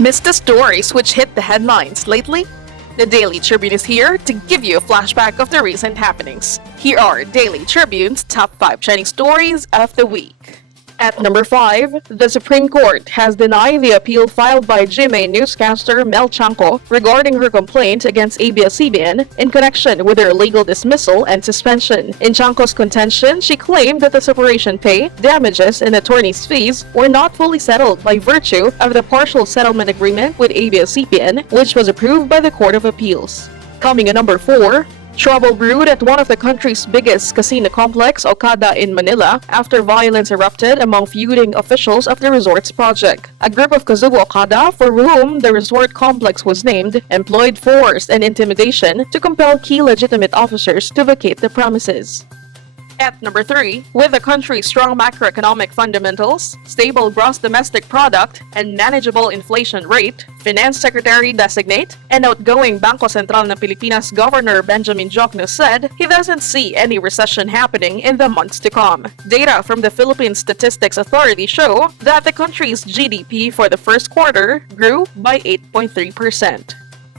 Missed the stories which hit the headlines lately? The Daily Tribune is here to give you a flashback of the recent happenings. Here are Daily Tribune's top 5 trending stories of the week. At number 5, the Supreme Court has denied the appeal filed by GMA newscaster Mel Tiangco regarding her complaint against ABS-CBN in connection with her legal dismissal and suspension. In Tiangco's contention, she claimed that the separation pay, damages, and attorney's fees were not fully settled by virtue of the partial settlement agreement with ABS-CBN, which was approved by the Court of Appeals. Coming at number 4, trouble brewed at one of the country's biggest casino complex, Okada in Manila, after violence erupted among feuding officials of the resort's project. A group of Kazuo Okada, for whom the resort complex was named, employed force and intimidation to compel key legitimate officers to vacate the premises. At number 3, with the country's strong macroeconomic fundamentals, stable gross domestic product, and manageable inflation rate, Finance Secretary-designate and outgoing Bangko Sentral ng Pilipinas Governor Benjamin Diokno said he doesn't see any recession happening in the months to come. Data from the Philippine Statistics Authority show that the country's GDP for the first quarter grew by 8.3%.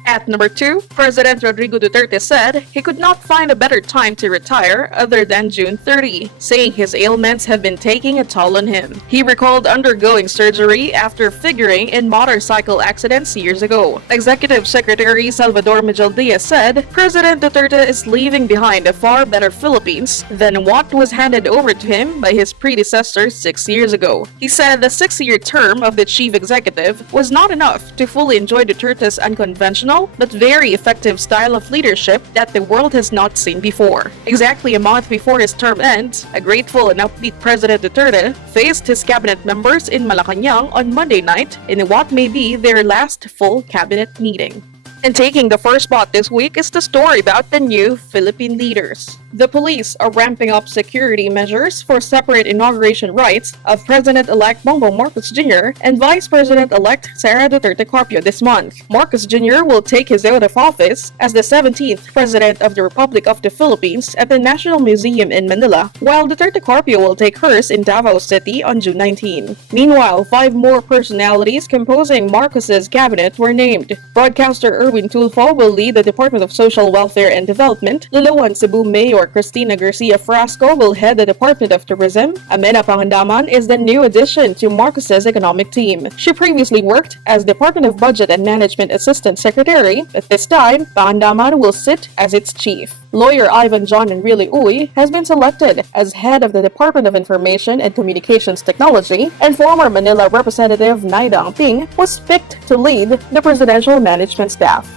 At number 2, President Rodrigo Duterte said he could not find a better time to retire other than June 30, saying his ailments have been taking a toll on him. He recalled undergoing surgery after figuring in motorcycle accidents years ago. Executive Secretary Salvador Miguel said President Duterte is leaving behind a far better Philippines than what was handed over to him by his predecessor 6 years ago. He said the 6-year term of the chief executive was not enough to fully enjoy Duterte's unconventional but very effective style of leadership that the world has not seen before. Exactly a month before his term ends, a grateful and upbeat President Duterte faced his cabinet members in Malacanang on Monday night in what may be their last full cabinet meeting. And taking the first spot this week is the story about the new Philippine leaders. The police are ramping up security measures for separate inauguration rites of President-elect Bongbong Marcos Jr. and Vice President-elect Sara Duterte Carpio this month. Marcos Jr. will take his oath of office as the 17th President of the Republic of the Philippines at the National Museum in Manila, while Duterte Carpio will take hers in Davao City on June 19. Meanwhile, 5 more personalities composing Marcos's cabinet were named. Broadcaster Erwin Tulfo will lead the Department of Social Welfare and Development. Lalawan Cebu Mayor Cristina Garcia Frasco will head the Department of Tourism. Amena Pangandaman is the new addition to Marcos's economic team. She previously worked as Department of Budget and Management Assistant Secretary. At this time, Pangandaman will sit as its chief. Lawyer Ivan John Enrile Uy has been selected as head of the Department of Information and Communications Technology, and former Manila Representative Naida Angping was picked to lead the presidential management staff.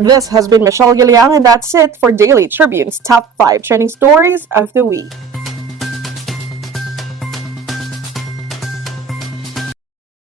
This has been Michelle Gilliang, and that's it for Daily Tribune's top 5 trending stories of the week.